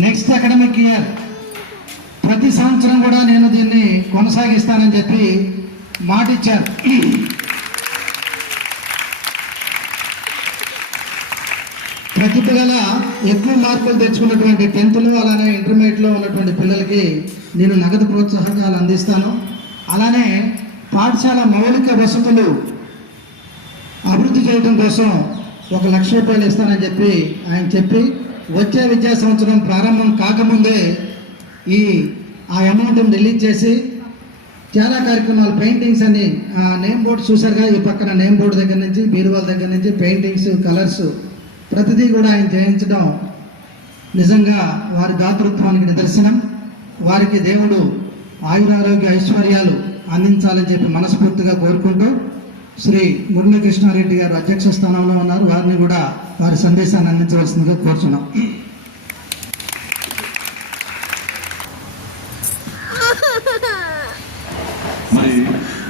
Next academic year ప్రతి సంవత్సరం కూడా నేను దీన్ని కొనసాగిస్తానని చెప్పి మాట ఇచ్చారు. ప్రతి పిల్లల ఎక్కువ మార్కులు తెచ్చుకున్నటువంటి 10th అలానే ఇంటర్మీడియట్లో ఉన్నటువంటి పిల్లలకి నేను నగదు ప్రోత్సాహకాలు అందిస్తాను. అలానే పాఠశాల మౌలిక వసతులు అభివృద్ధి చేయడం కోసం 1 లక్ష రూపాయలు ఇస్తానని చెప్పి ఆయన చెప్పి వచ్చే విద్యా సంవత్సరం ప్రారంభం కాకముందే ఆ అమౌంట్ని రిలీజ్ చేసి చాలా కార్యక్రమాలు పెయింటింగ్స్ అని నేమ్ బోర్డు చూసారుగా, ఈ పక్కన నేమ్ బోర్డు దగ్గర నుంచి బీరువాల దగ్గర నుంచి పెయింటింగ్స్ కలర్స్ ప్రతిదీ కూడా ఆయన చేయించడం నిజంగా వారి దాతృత్వానికి నిదర్శనం. వారికి దేవుడు ఆయురారోగ్య ఐశ్వర్యాలు అందించాలని చెప్పి మనస్ఫూర్తిగా కోరుకుంటూ శ్రీ మురళీకృష్ణారెడ్డి గారు అధ్యక్ష స్థానంలో ఉన్నారు. వారిని కూడా వారి సందేశాన్ని అందించవలసిందిగా కోరుచున్నాం. మరి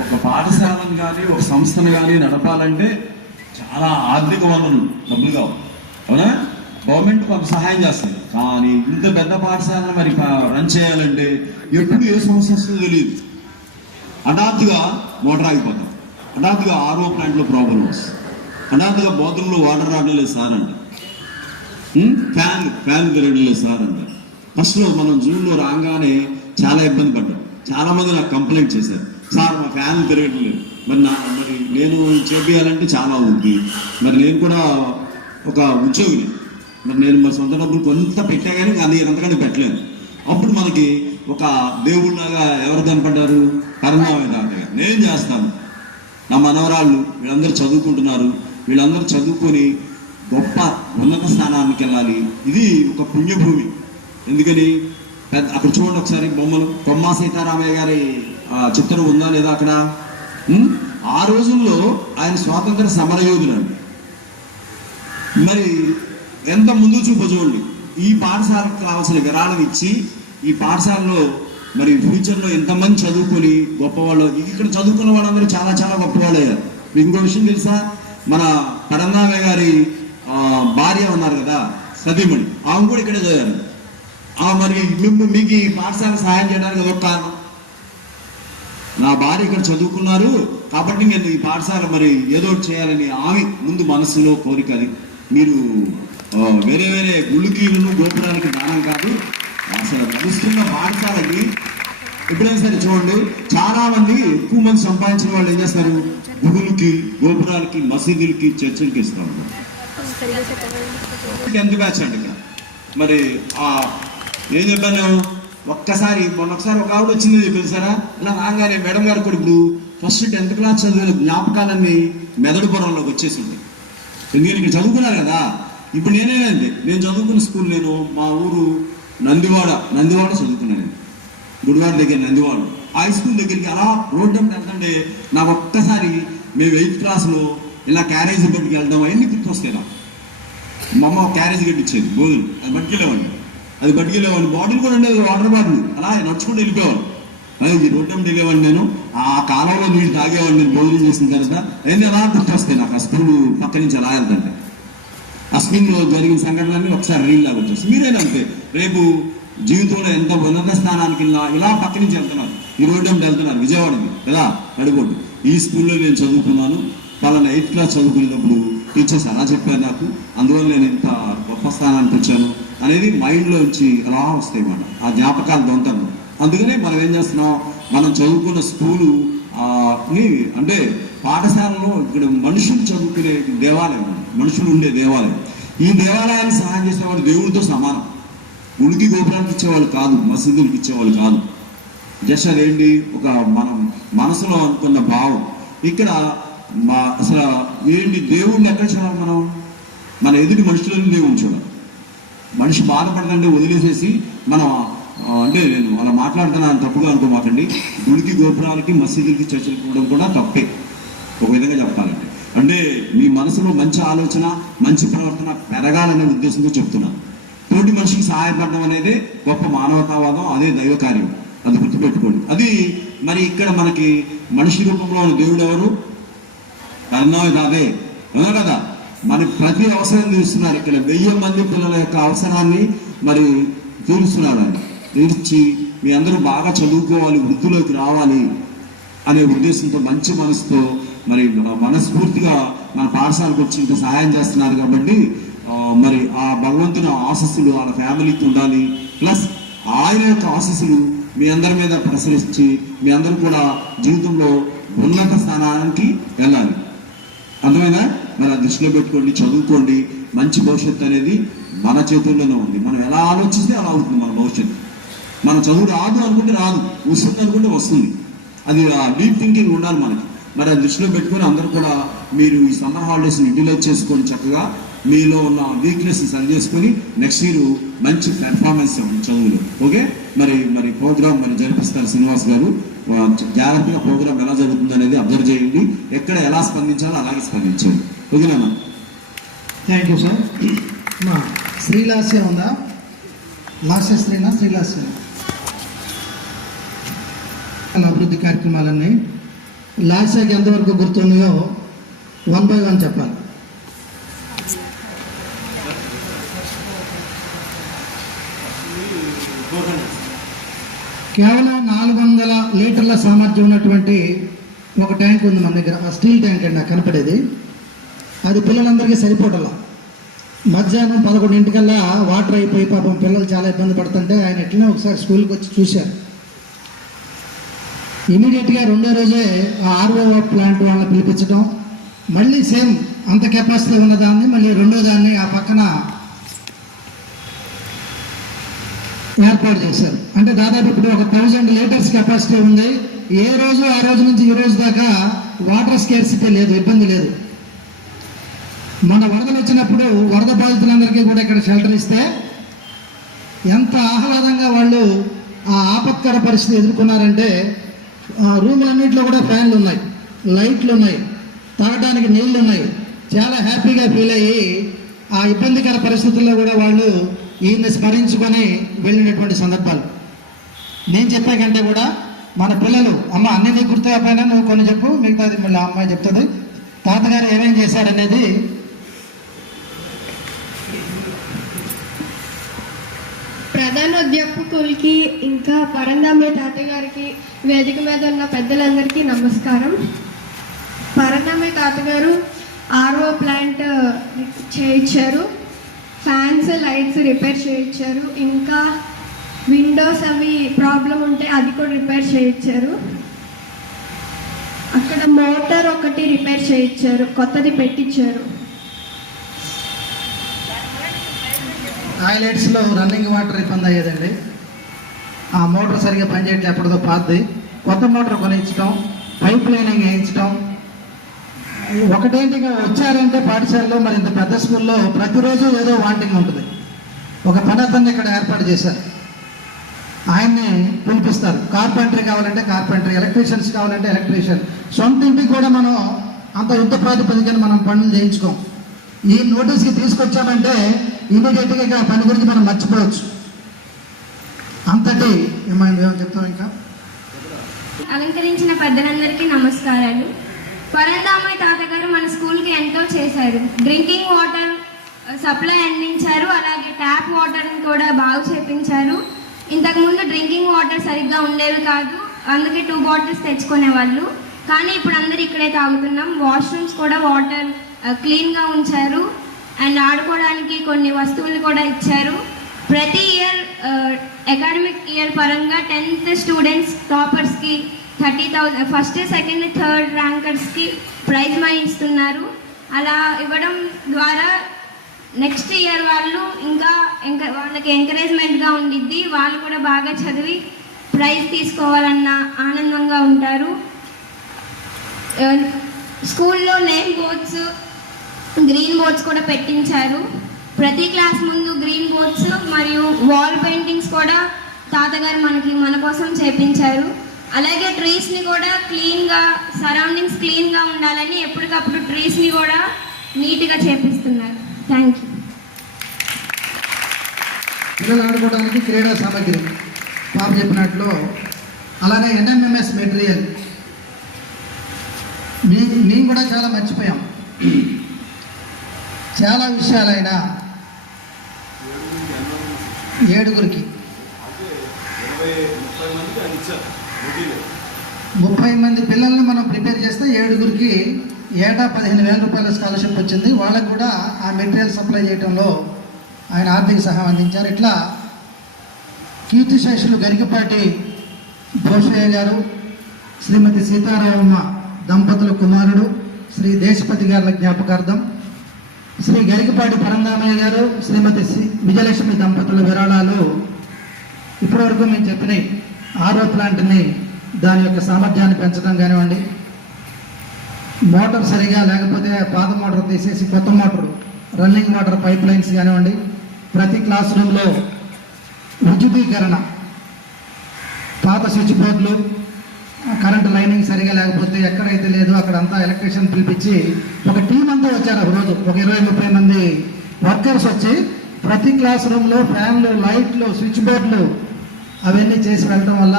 ఒక పాఠశాలను కానీ ఒక సంస్థను కానీ నడపాలంటే చాలా ఆర్థిక వనరులు డబ్బులు కావాలి, అవునా? గవర్నమెంట్ కొంత సహాయం చేస్తుంది. కానీ ఇంత పెద్ద పాఠశాలను మరి రన్ చేయాలంటే ఎప్పుడు ఏ సమస్య వస్తుందో తెలియదు. హఠాత్తుగా మోటార్ ఆగిపోతాం, హఠాత్తుగా ఆర్ఓ ప్లాంట్లో ప్రాబ్లం వస్తుంది, హఠాత్తుగా బాత్రూంలో వాటర్ రావడం లేదు సార్ అంట, ఫ్యాన్ తిరగడం లేదు సార్ అంట. ఫస్ట్లో మనం జూన్లో రాగానే చాలా ఇబ్బంది పడ్డాం. చాలా మంది నాకు కంప్లైంట్ చేశారు, సార్ మా ఫ్యాన్ తిరగడం లేదు. మరి నేను చేపియాలంటే చాలా ఉంది. మరి నేను కూడా ఒక ఉద్యోగిని, నేను సొంత డబ్బులు కొంత పెట్టా కానీ అది ఎంతకంటే పెట్టలేను. అప్పుడు మనకి ఒక దేవుళ్ళగా ఎవరు కనపడ్డారు? కరుణామయ తాతయ్య. నేను చేస్తాను, నా మనవరాళ్ళు వీళ్ళందరూ చదువుకుంటున్నారు, వీళ్ళందరూ చదువుకొని గొప్ప ఉన్నత స్థానానికి వెళ్ళాలి. ఇది ఒక పుణ్యభూమి. ఎందుకని అక్కడ చూడండి ఒకసారి బొమ్మలు, కొమ్మా సీతారామయ్య గారి చిత్రం ఉందా లేదా అక్కడ? ఆ రోజుల్లో ఆయన స్వాతంత్ర సమరయోధుడు అండి. మరి ఎంత ముందు చూపు చూడండి. ఈ పాఠశాలకు కావాల్సిన విరాళం ఇచ్చి ఈ పాఠశాలలో మరి ఫ్యూచర్లో ఎంతమంది చదువుకొని గొప్పవాళ్ళు, ఇక్కడ చదువుకున్న వాళ్ళందరూ చాలా చాలా గొప్పవాళ్ళు అయ్యారు. మీకు ఇంకో విషయం తెలుసా? మన కరుణామయ్య గారి భార్య ఉన్నారు కదా, సతీమణి, ఆమె కూడా ఇక్కడే చదివారు. మరి మీకు ఈ పాఠశాల సహాయం చేయడానికి అదొక కారణం. నా భార్య ఇక్కడ చదువుకున్నారు కాబట్టి నేను ఈ పాఠశాల మరి ఏదో చేయాలని ఆమె ముందు మనసులో కోరిక. అది మీరు వేరే వేరే గుళ్ళుకీలను గోపురానికి దానం కాదు, అసలు నడుస్తున్న పాఠశాలకి ఎప్పుడైనా సరే చూడండి, చాలా మంది ఎక్కువ మంది సంపాదించిన వాళ్ళు ఏం చేస్తారు? గుడులకి, గోపురాలకి, మసీదులకి, చర్చిలకి ఇస్తారు. 10th బ్యాచ్ అండి ఇక్కడ. మరి ఏం చెప్పాను, మొన్నొకసారి ఒక ఆవిడ వచ్చింది తెలుసారా? ఇలా రాగానే మేడం గారు కూడా ఇప్పుడు ఫస్ట్ 10th క్లాస్ చదివిన జ్ఞాపకాలన్నీ మెదడుపురంలోకి వచ్చేసింది. నేను ఇక్కడ చదువుకున్నారు కదా. ఇప్పుడు నేనేనండి, నేను చదువుకున్న స్కూల్, నేను మా ఊరు నందివాడ చదువుకున్నాను. గుడివాడ దగ్గర నందివాడ హై స్కూల్ దగ్గరికి అలా రోడ్డు వెళ్తుంటే నాకు ఒక్కసారి మేము 8th క్లాస్లో ఇలా క్యారేజ్ బట్టికి వెళ్దాం అవన్నీ గుర్తొస్తాయి నాకు. మా అమ్మ క్యారేజ్ కట్టించేది గోధులు, అది పట్టుకెళ్ళేవాడిని. బాటిల్ కూడా ఉండేది, వాటర్ బాటిల్, అలా నడుచుకుంటూ వెళ్ళిపోయేవాడు. ఈ రోడ్డు వెళ్ళేవాడిని. నేను ఆ కాలంలో నీళ్ళు తాగేవాడిని. నేను భోజనం చేసిన తర్వాత అవన్నీ అలా గుర్తొస్తాయి నాకు. ఆ స్కూల్ పక్క నుంచి అలా వెళ్తుంటే ఆ స్కూల్లో జరిగిన సంఘటనలన్నీ ఒకసారి రీల్ లాగా వచ్చేసి మీరైనా అంతే. రేపు జీవితంలో ఎంత ఉన్నత స్థానానికి ఇలా పక్క నుంచి వెళ్తున్నారు, ఈ రోడ్డు వెళ్తున్నారు విజయవాడకి ఎలా నడిపోటు. ఈ స్కూల్లో నేను చదువుకున్నాను, వాళ్ళని 8th క్లాస్ చదువుకునేటప్పుడు టీచర్స్ అలా చెప్పారు నాకు, అందువల్ల నేను ఇంత గొప్ప స్థానానికి వచ్చాను అనేది మైండ్లో వచ్చి అలా వస్తాయి మాట, ఆ జ్ఞాపకాలు దొంతాను. అందుకనే మనం ఏం చేస్తున్నాం, మనం చదువుకున్న స్కూలు అంటే పాఠశాలలో ఇక్కడ మనుషులు చదువుకునే దేవాలయం, మనుషులు ఉండే దేవాలయం. ఈ దేవాలయాన్ని సహాయం చేసేవాళ్ళు దేవుడితో సమానం. గుడికి గోపురానికి ఇచ్చేవాళ్ళు కాదు, మసీదులకు ఇచ్చేవాళ్ళు కాదు. జస్ట్ అదేంటి, ఒక మనం మనసులో అనుకున్న భావం. ఇక్కడ అసలు ఏంటి, దేవుడిని ఎక్కడ చూడాలి మనం? మన ఎదుటి మనుషులని దేవుడిని చూడాలి. మనిషి బాధపడదంటే వదిలేసేసి మనం అంటే నేను అలా మాట్లాడుతున్నాను తప్పుగా అనుకోమాకండి. గుడికి గోపురాలకి మసీదులకి చర్చలకు పోవడం కూడా తప్పే ఒక విధంగా చెప్పాలంటే. అంటే మీ మనసులో మంచి ఆలోచన, మంచి ప్రవర్తన పెరగాలనే ఉద్దేశంతో చెప్తున్నాను. తోటి మనిషికి సహాయపడడం అనేది గొప్ప మానవతావాదం, అదే దైవ కార్యం. అది గుర్తుపెట్టుకోండి. అది మరి ఇక్కడ మనకి మనిషి రూపంలో ఉన్న దేవుడు ఎవరు? కరుణామయ తాతయ్య, అవునా కదా? మనకి ప్రతి అవసరం తీస్తున్నారు. ఇక్కడ 1000 మంది పిల్లల యొక్క అవసరాన్ని మరి తీరుస్తున్నాడు ఆయన. తీర్చి మీ అందరూ బాగా చదువుకోవాలి, వృత్తిలోకి రావాలి అనే ఉద్దేశంతో మంచి మనసుతో మరి మనస్ఫూర్తిగా మన పాఠశాలకు వచ్చి ఇంత సహాయం చేస్తున్నారు. కాబట్టి మరి ఆ భగవంతుని ఆశీస్సులు వాళ్ళ ఫ్యామిలీకి ఉండాలి. ప్లస్ ఆయన యొక్క ఆశీస్సులు మీ అందరి మీద ప్రసరించి మీ అందరూ కూడా జీవితంలో ఉన్నత స్థానానికి వెళ్ళాలి. అందువైనా మరి ఆ దృష్టిలో పెట్టుకోండి, చదువుకోండి. మంచి భవిష్యత్తు అనేది మన చేతుల్లోనే ఉంది. మనం ఎలా ఆలోచిస్తే అలా అవుతుంది మన భవిష్యత్తు. మన చదువు రాదు అనుకుంటే రాదు, వస్తుంది అనుకుంటే వస్తుంది. అది డీప్ థింకింగ్ ఉండాలి మనకి. మరి ఆ దృష్టిలో పెట్టుకొని అందరూ కూడా మీరు ఈ సమ్మర్ హాలిడేస్ని యూటిలైజ్ చేసుకొని చక్కగా మీలో ఉన్న వీక్నెస్ సరి చేసుకొని నెక్స్ట్ ఇయర్ మంచి పెర్ఫార్మెన్స్ చదువులో. ఓకే, మరి ప్రోగ్రామ్ మరి జరిపిస్తారు శ్రీనివాస్ గారు. జాగ్రత్తగా ప్రోగ్రామ్ ఎలా జరుగుతుంది అనేది అబ్జర్వ్ చేయండి. ఎక్కడ ఎలా స్పందించాలో అలాగే స్పందించండి. ఓకేనా? Thank you sir. మా శ్రీలాస్య ఉందా? లాస్య స్త్రీనా శ్రీలాస్య? అభివృద్ధి కార్యక్రమాలన్నీ లాస్యకి ఎంతవరకు గుర్తున్నాయో 1 by 1 చెప్పాలి. కేవలం 400 లీటర్ల సామర్థ్యం ఉన్నటువంటి ఒక ట్యాంక్ ఉంది మన దగ్గర. స్టీల్ ట్యాంక్ అండి నాకు కనపడేది. అది పిల్లలందరికీ సరిపోవట్లా. మధ్యాహ్నం 11 వాటర్ అయిపోయి పాపం పిల్లలు చాలా ఇబ్బంది పడుతుంటే ఆయన ఎట్లనే ఒకసారి స్కూల్కి వచ్చి చూశారు. ఇమీడియట్గా 2వ రోజే ఆ RO ప్లాంట్ వాళ్ళని పిలిపించడం, మళ్ళీ సేమ్ అంత కెపాసిటీ ఉన్నదాన్ని మళ్ళీ 2వ దాన్ని ఆ పక్కన ఏర్పాటు చేశారు. అంటే దాదాపు ఇప్పుడు ఒక 1000 లీటర్స్ కెపాసిటీ ఉంది. ఏ రోజు ఆ రోజు నుంచి ఈ రోజు దాకా వాటర్ స్కేర్సిటీ లేదు, ఇబ్బంది లేదు. మన వరదలు వచ్చినప్పుడు వరద బాధితులందరికీ కూడా ఇక్కడ షెల్టర్ ఇస్తే ఎంత ఆహ్లాదంగా వాళ్ళు ఆ ఆపత్కర పరిస్థితి ఎదుర్కొన్నారంటే రూములన్నింటిలో కూడా ఫ్యాన్లు ఉన్నాయి, లైట్లు ఉన్నాయి, తాగడానికి నీళ్లు ఉన్నాయి. చాలా హ్యాపీగా ఫీల్ అయ్యి ఆ ఇబ్బందికర పరిస్థితుల్లో కూడా వాళ్ళు ఈయన్ని స్మరించుకొని వెళ్ళినటువంటి సందర్భాలు. నేను చెప్పే కంటే కూడా మన పిల్లలు అమ్మ అన్ని నీకు గుర్తుపోయినా నువ్వు కొన్ని చెప్పు, మిగతాది మళ్ళీ అమ్మాయి చెప్తుంది. తాతగారు ఏమేం చేశారనేది ప్రధాన అధ్యాపకులకి ఇంకా పరంధామయ్య తాతగారికి వేదిక మీద ఉన్న పెద్దలందరికీ నమస్కారం. పరంధామయ్య తాతగారు RO ప్లాంట్ చేయించారు, ఫ్యాన్స్ లైట్స్ రిపేర్ చేయించారు, ఇంకా విండోస్ అవి ప్రాబ్లం ఉంటే అది కూడా రిపేర్ చేయించారు. అక్కడ మోటార్ ఒకటి రిపేర్ చేయించారు, కొత్తది పెట్టించారు. టాయిలెట్స్లో రన్నింగ్ వాటర్ ఇబ్బంది అయ్యేదండి. ఆ మోటార్ సరిగ్గా పనిచేయట్లేదు, ఎప్పటిదో పాతది. కొత్త మోటార్ కొనిచ్చడం, పైప్ లైనింగ్ వేయించడం. ఒకటేంటిగా వచ్చారంటే పాఠశాలలో మరి ఇంత పెద్ద స్కూల్లో ప్రతిరోజు ఏదో వాంటింగ్ ఉంటుంది. ఒక పనతన్ని ఇక్కడ ఏర్పాటు చేశారు, ఆయన్ని పిలిపిస్తారు. కార్పెంటరీ కావాలంటే కార్పెంటరీ, ఎలక్ట్రీషియన్స్ కావాలంటే ఎలక్ట్రీషియన్. సొంత ఇంటికి కూడా మనం అంత యుద్ధ ప్రాతిపదికన మనం పనులు చేయించుకోం. ఈ నోటీస్కి తీసుకొచ్చామంటే ఇమీడియట్గా ఇక పని గురించి మనం మర్చిపోవచ్చు. అంతటి ఏమైంది చెప్తాం. ఇంకా అలంకరించిన పెద్దలందరికీ నమస్కారాలు. పరంధామయ్య తాతగారు మన స్కూల్కి ఎంతో చేశారు. డ్రింకింగ్ వాటర్ సప్లై అందించారు, అలాగే ట్యాప్ వాటర్ని కూడా బాగు చేపించారు. ఇంతకుముందు డ్రింకింగ్ వాటర్ సరిగ్గా ఉండేవి కాదు, అందుకే 2 బాటిల్స్ తెచ్చుకునేవాళ్ళు. కానీ ఇప్పుడు అందరు ఇక్కడే తాగుతున్నాం. వాష్రూమ్స్ కూడా వాటర్ క్లీన్గా ఉంచారు అండ్ ఆడుకోవడానికి కొన్ని వస్తువులు కూడా ఇచ్చారు. ప్రతి ఇయర్ అకాడమిక్ ఇయర్ పరంగా 10th స్టూడెంట్స్ టాపర్స్కి 30,000, ఫస్ట్ సెకండ్ థర్డ్ ర్యాంకర్స్కి ప్రైజ్ మనీ ఇస్తున్నారు. అలా ఇవ్వడం ద్వారా నెక్స్ట్ ఇయర్ వాళ్ళు ఇంకా వాళ్ళకి ఎంకరేజ్మెంట్గా ఉండిద్ది. వాళ్ళు కూడా బాగా చదివి ప్రైజ్ తీసుకోవాలన్న ఆనందంగా ఉంటారు. స్కూల్లో నేమ్ బోర్డ్స్, గ్రీన్ బోర్డ్స్ కూడా పెట్టించారు. ప్రతి క్లాస్ ముందు గ్రీన్ బోర్డ్స్ మరియు వాల్ పెయింటింగ్స్ కూడా తాతగారు మన కోసం చేపించారు. అలాగే ట్రీస్ని కూడా క్లీన్గా, సరౌండింగ్స్ క్లీన్గా ఉండాలని ఎప్పటికప్పుడు ట్రీస్ని కూడా నీట్గా చేపిస్తున్నారు. Thank you. పిల్లలు ఆడుకోవడానికి క్రీడా సామగ్రి పాప చెప్పినట్లు, అలానే NMMS మెటీరియల్ మేము కూడా చాలా మర్చిపోయాం. చాలా విషయాలైనా 7గురికి 30 మందికి ఆయన ఇచ్చారు వడ్డీలో. 30 మంది పిల్లల్ని మనం ప్రిపేర్ చేస్తే 7గురికి ఏటా 15,000 రూపాయల స్కాలర్షిప్ వచ్చింది. వాళ్ళకు కూడా ఆ మెటీరియల్ సప్లై చేయడంలో ఆయన ఆర్థిక సహాయం అందించారు. ఇట్లా కీర్తిశేషులు గరికపాటి భోషయ్య గారు, శ్రీమతి సీతారామమ్మ దంపతుల కుమారుడు శ్రీ దేశపతి గారుల జ్ఞాపకార్థం, శ్రీ గరికపాటి పరందామయ్య గారు, శ్రీమతి విజయలక్ష్మి దంపతుల విరాళాలు ఇప్పటివరకు మేము చెప్పిన ఆరో ప్లాంట్ని దాని యొక్క సామర్థ్యాన్ని పెంచడం కానివ్వండి, మోటార్ సరిగా లేకపోతే పాత మోటార్ తీసేసి కొత్త motor, running water pipe lines కానివ్వండి, ప్రతి క్లాస్ రూమ్లో విద్యుదీకరణ, పాత స్విచ్ బోర్డులు, కరెంటు లైనింగ్ సరిగా లేకపోతే ఎక్కడైతే లేదో అక్కడంతా ఎలక్ట్రీషియన్ పిలిపించి ఒక టీం అంతా వచ్చారు. ఒక రోజు ఒక 20-30 మంది వర్కర్స్ వచ్చి ప్రతి క్లాస్ రూమ్లో ఫ్యాన్లు, లైట్లు, స్విచ్ బోర్డులు అవన్నీ చేసి వెళ్ళడం వల్ల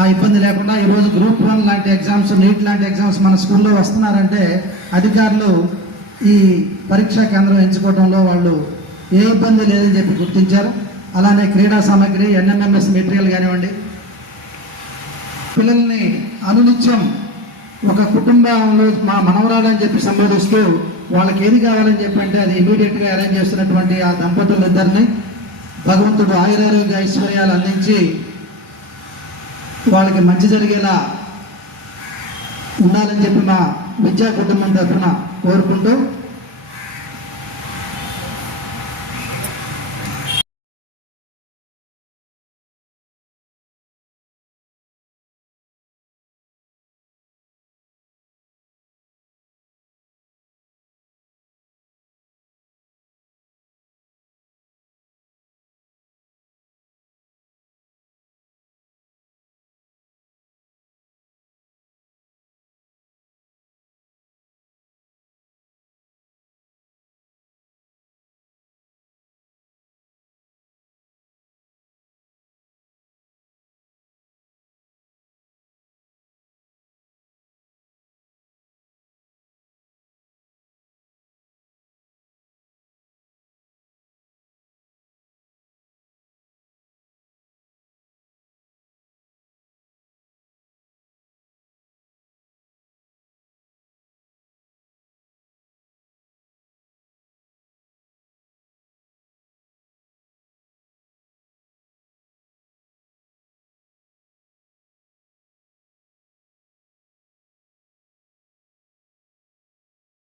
ఆ ఇబ్బంది లేకుండా ఈరోజు గ్రూప్ 1 లాంటి ఎగ్జామ్స్, నీట్ లాంటి ఎగ్జామ్స్ మన స్కూల్లో వస్తున్నారంటే అధికారులు ఈ పరీక్షా కేంద్రం ఎంచుకోవడంలో వాళ్ళు ఏ ఇబ్బంది లేదని చెప్పి గుర్తించారు. అలానే క్రీడా సామాగ్రి, ఎన్ఎంఎంఎస్ మెటీరియల్ కానివ్వండి, పిల్లల్ని అనునిత్యం ఒక కుటుంబంలో మా మనవరాలని చెప్పి సంబోధిస్తూ వాళ్ళకి ఏది కావాలని చెప్పి అంటే అది ఇమీడియట్గా అరేంజ్ చేస్తున్నటువంటి ఆ దంపతులిద్దరిని భగవంతుడు ఆయురారోగ్య ఐశ్వర్యాలు అందించి వాళ్ళకి మంచి జరిగేలా ఉండాలని చెప్పి మా విద్యా కుటుంబం తరఫున కోరుకుంటూ